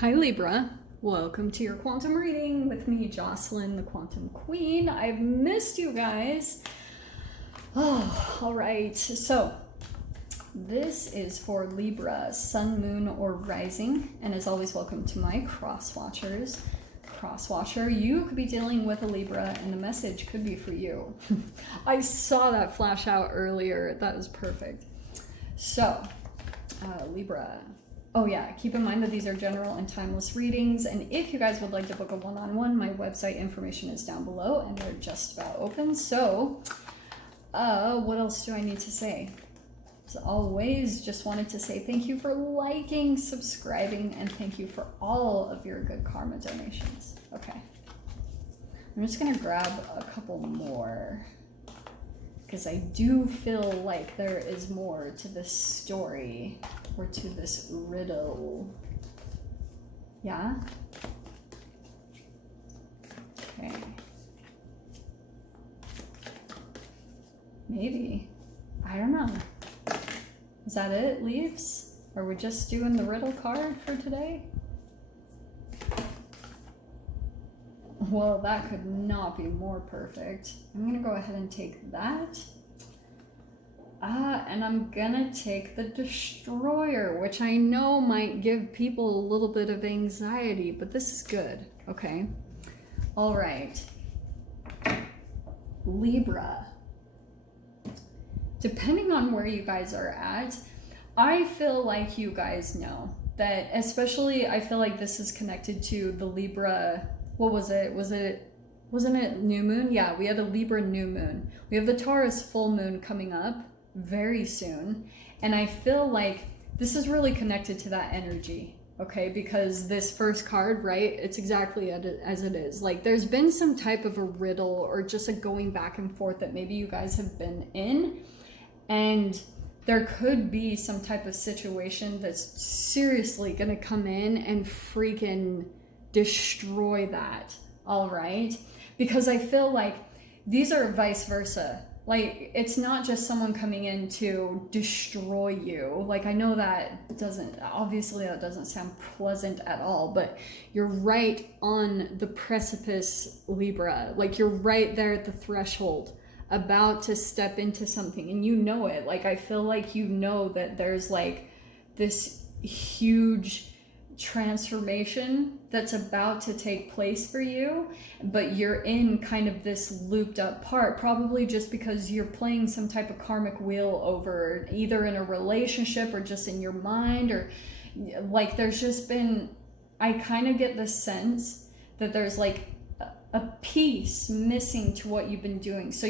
Hi Libra, welcome to your quantum reading with me, Jocelyn, the Quantum Queen. I've missed you guys. Oh, all right. So this is for Libra, Sun, Moon, or Rising, and as always, welcome to my cross watchers. Cross watcher, you could be dealing with a Libra, and the message could be for you. I saw that flash out earlier. That was perfect. So, Libra. Oh yeah, keep in mind that these are general and timeless readings, and if you guys would like to book a one-on-one, my website information is down below, and they're just about open. So, what else do I need to say? As always, just wanted to say thank you for liking, subscribing, and thank you for all of your good karma donations. Okay. I'm just gonna grab a couple more, because I do feel like there is more to this story, or to this riddle. Yeah? Okay. Maybe. I don't know. Is that it, leaves? Are we just doing the riddle card for today? Well, that could not be more perfect. I'm gonna go ahead and take that. And I'm gonna take the Destroyer, which I know might give people a little bit of anxiety, but this is good, okay? All right. Libra. Depending on where you guys are at, I feel like you guys know that, especially I feel like this is connected to the Libra, what was it? Wasn't it new moon? Yeah, we had a Libra new moon. We have the Taurus full moon coming up very soon, and I feel like this is really connected to that energy, okay? Because this first card, right, it's exactly as it is. Like, there's been some type of a riddle or just a going back and forth that maybe you guys have been in, and there could be some type of situation that's seriously gonna come in and freaking destroy that, all right? Because I feel like these are vice versa. Like, it's not just someone coming in to destroy you. Like, I know that obviously that doesn't sound pleasant at all, but you're right on the precipice, Libra. Like, you're right there at the threshold, about to step into something, and you know it. Like, I feel like you know that there's like this huge transformation that's about to take place for you, but you're in kind of this looped up part, probably just because you're playing some type of karmic wheel over, either in a relationship or just in your mind, or like there's just been, I kind of get the sense that there's like a piece missing to what you've been doing. So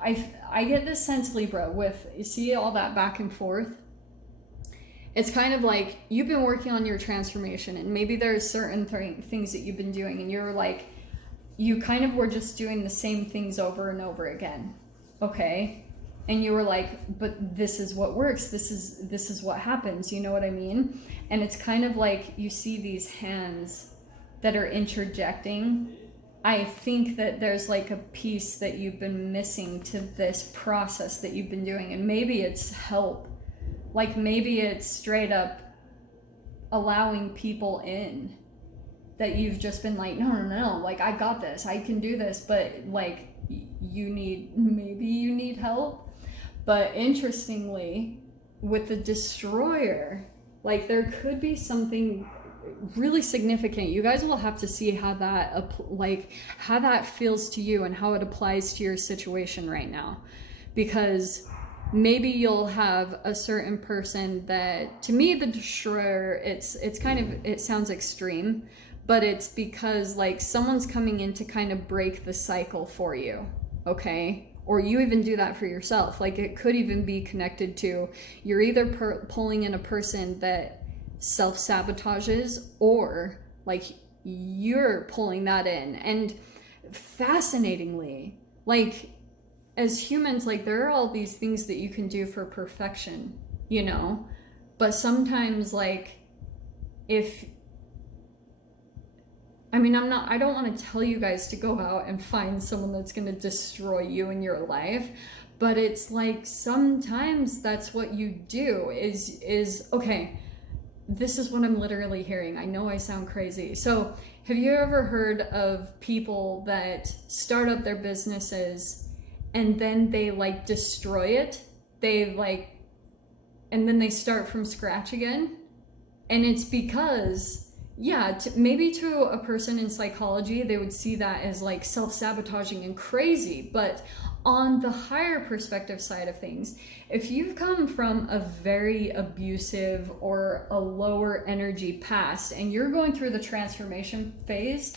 I get this sense, Libra, with, you see all that back and forth, it's kind of like you've been working on your transformation, and maybe there's certain things that you've been doing, and you're like, you kind of were just doing the same things over and over again, okay? And you were like, but this is what works, this is what happens, you know what I mean? And it's kind of like you see these hands that are interjecting. I think that there's like a piece that you've been missing to this process that you've been doing, and maybe it's help. Like, maybe it's straight up allowing people in that you've just been like, no, like, I got this, I can do this, but like, maybe you need help. But interestingly, with the Destroyer, like, there could be something really significant. You guys will have to see how that feels to you and how it applies to your situation right now, because maybe you'll have a certain person that, to me, the Destroyer, it's kind of, it sounds extreme, but it's because like someone's coming in to kind of break the cycle for you, okay? Or you even do that for yourself. Like, it could even be connected to, you're either pulling in a person that self-sabotages, or like you're pulling that in. And fascinatingly, like, as humans, like, there are all these things that you can do for perfection, you know? But sometimes, like, I don't want to tell you guys to go out and find someone that's going to destroy you in your life, but it's like sometimes that's what you do is okay, this is what I'm literally hearing. I know I sound crazy. So have you ever heard of people that start up their businesses and then they like destroy it? They like, and then they start from scratch again? And it's because, yeah, maybe to a person in psychology, they would see that as like self-sabotaging and crazy. But on the higher perspective side of things, if you've come from a very abusive or a lower energy past and you're going through the transformation phase,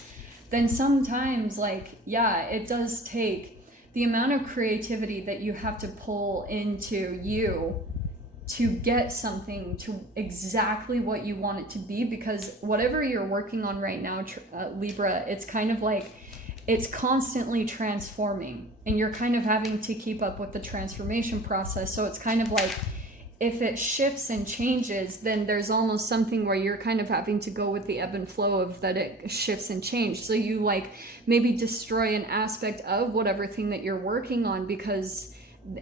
then sometimes, like, yeah, it does take the amount of creativity that you have to pull into you to get something to exactly what you want it to be, because whatever you're working on right now, Libra, it's kind of like it's constantly transforming and you're kind of having to keep up with the transformation process. So it's kind of like if it shifts and changes, then there's almost something where you're kind of having to go with the ebb and flow of that it shifts and changes. So you like maybe destroy an aspect of whatever thing that you're working on because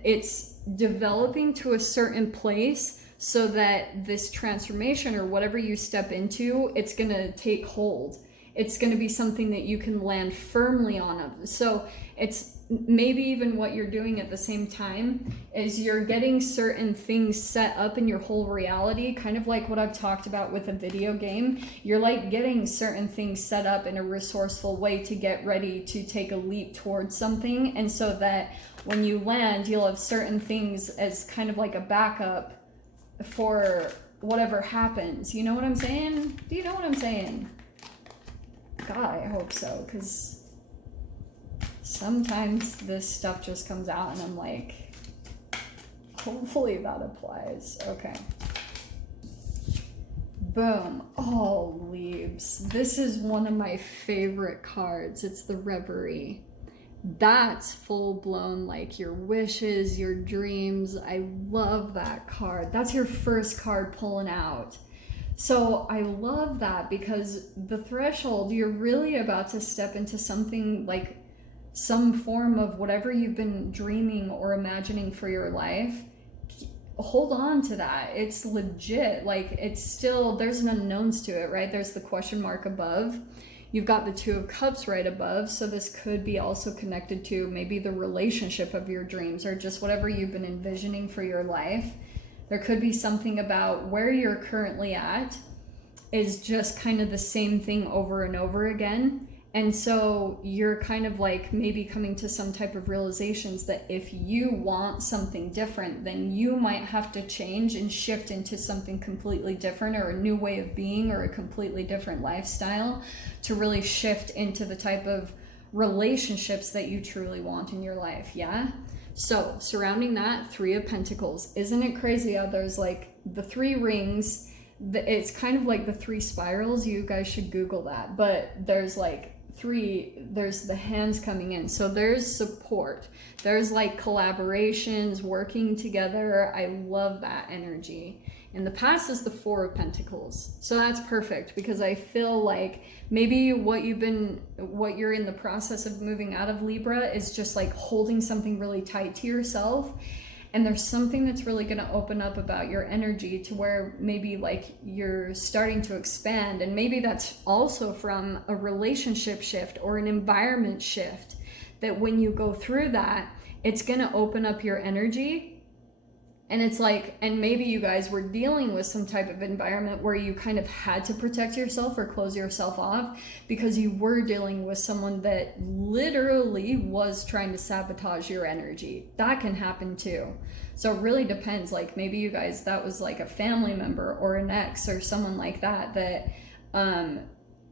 it's developing to a certain place so that this transformation or whatever you step into, it's going to take hold. It's going to be something that you can land firmly on. So it's maybe even what you're doing at the same time is you're getting certain things set up in your whole reality, kind of like what I've talked about with a video game. You're like getting certain things set up in a resourceful way to get ready to take a leap towards something. And so that when you land, you'll have certain things as kind of like a backup for whatever happens. You know what I'm saying? Do you know what I'm saying? God, I hope so, because sometimes this stuff just comes out and I'm like, hopefully that applies. Okay. Boom. Oh, Leaves. This is one of my favorite cards. It's the Reverie. That's full blown like your wishes, your dreams. I love that card. That's your first card pulling out. So I love that because the threshold, you're really about to step into something like some form of whatever you've been dreaming or imagining for your life. Hold on to that. It's legit. Like it's still, there's an unknowns to it, right? There's the question mark above. You've got the Two of Cups right above. So this could be also connected to maybe the relationship of your dreams or just whatever you've been envisioning for your life. There could be something about where you're currently at is just kind of the same thing over and over again. And so you're kind of like maybe coming to some type of realizations that if you want something different, then you might have to change and shift into something completely different or a new way of being or a completely different lifestyle to really shift into the type of relationships that you truly want in your life. Yeah. So surrounding that, Three of Pentacles. Isn't it crazy how there's like the three rings? It's kind of like the three spirals. You guys should Google that. But there's like there's the hands coming in. So there's support. There's like collaborations, working together. I love that energy. And the past is the Four of Pentacles. So that's perfect because I feel like maybe what you're in the process of moving out of Libra is just like holding something really tight to yourself. And there's something that's really going to open up about your energy to where maybe like you're starting to expand. And maybe that's also from a relationship shift or an environment shift, that when you go through that, it's going to open up your energy. And it's like, and maybe you guys were dealing with some type of environment where you kind of had to protect yourself or close yourself off because you were dealing with someone that literally was trying to sabotage your energy. That can happen too. So it really depends. Like maybe you guys, that was like a family member or an ex or someone like that,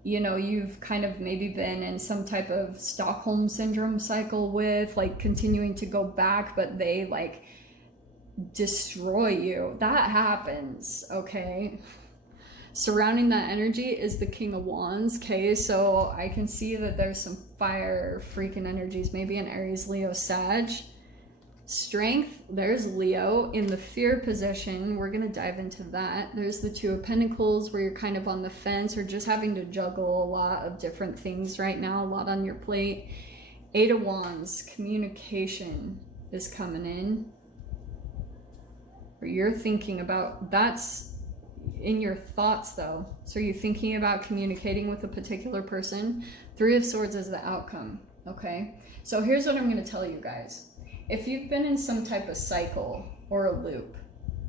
you know, you've kind of maybe been in some type of Stockholm syndrome cycle with, like continuing to go back, but they like destroy you. That happens, okay? Surrounding that energy is the King of Wands, okay? So I can see that there's some fire freaking energies, maybe an Aries, Leo, Sag. Strength, there's Leo. In the fear position, we're gonna dive into that. There's the Two of Pentacles where you're kind of on the fence or just having to juggle a lot of different things right now, a lot on your plate. Eight of Wands, communication is coming in. Or you're thinking about, in your thoughts though. So are you thinking about communicating with a particular person? Three of Swords is the outcome, okay? So here's what I'm going to tell you guys. If you've been in some type of cycle or a loop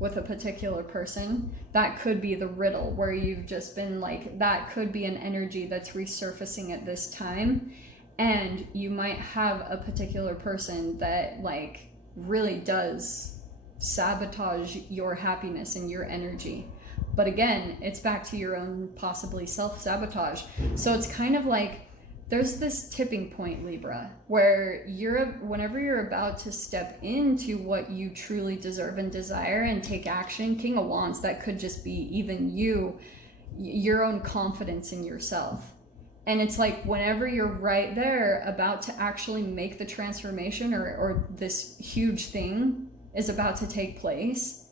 with a particular person, that could be the riddle where you've just been like, that could be an energy that's resurfacing at this time. And you might have a particular person that like really does sabotage your happiness and your energy. But again, it's back to your own possibly self-sabotage. So it's kind of like there's this tipping point, Libra, where whenever you're about to step into what you truly deserve and desire and take action, King of Wands, that could just be even your own confidence in yourself. And it's like whenever you're right there about to actually make the transformation or this huge thing is about to take place,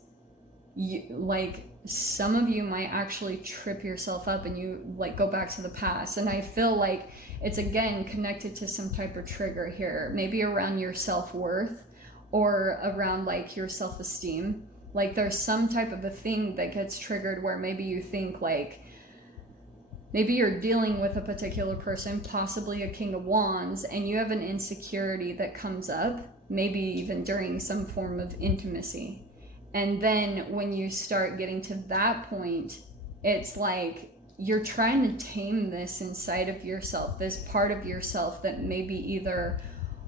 like some of you might actually trip yourself up and you like go back to the past. And I feel like it's again connected to some type of trigger here, maybe around your self-worth or around like your self-esteem. Like there's some type of a thing that gets triggered where maybe you think like, maybe you're dealing with a particular person, possibly a King of Wands, and you have an insecurity that comes up, maybe even during some form of intimacy. And then when you start getting to that point, it's like you're trying to tame this inside of yourself, this part of yourself that maybe either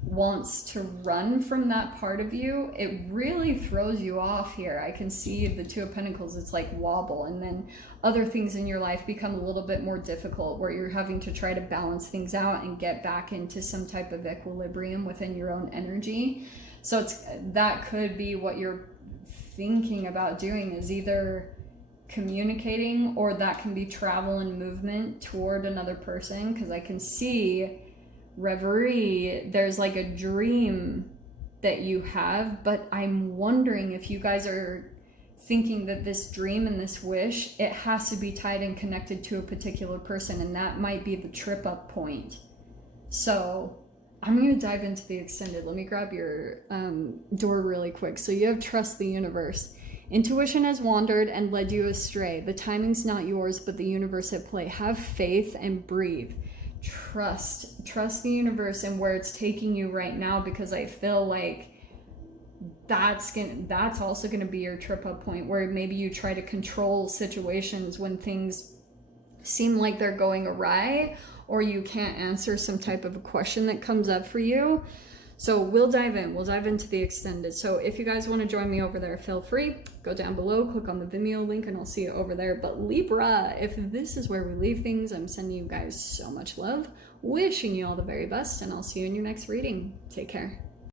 wants to run from that part of you. It really throws you off here. I can see the Two of Pentacles, it's like wobble, and then other things in your life become a little bit more difficult where you're having to try to balance things out and get back into some type of equilibrium within your own energy. So that could be what you're thinking about doing, is either communicating, or that can be travel and movement toward another person, because I can see reverie, there's like a dream that you have, but I'm wondering if you guys are thinking that this dream and this wish, it has to be tied and connected to a particular person, and that might be the trip up point. So I'm going to dive into the extended. Let me grab your door really quick. So you have trust the universe. Intuition has wandered and led you astray. The timing's not yours, but the universe at play. Have faith and breathe. Trust the universe and where it's taking you right now, because I feel like that's also going to be your trip up point, where maybe you try to control situations when things seem like they're going awry, or you can't answer some type of a question that comes up for you. So we'll dive into the extended. So if you guys want to join me over there, feel free, go down below, click on the Vimeo link, and I'll see you over there. But Libra, if this is where we leave things, I'm sending you guys so much love, wishing you all the very best, and I'll see you in your next reading. Take care.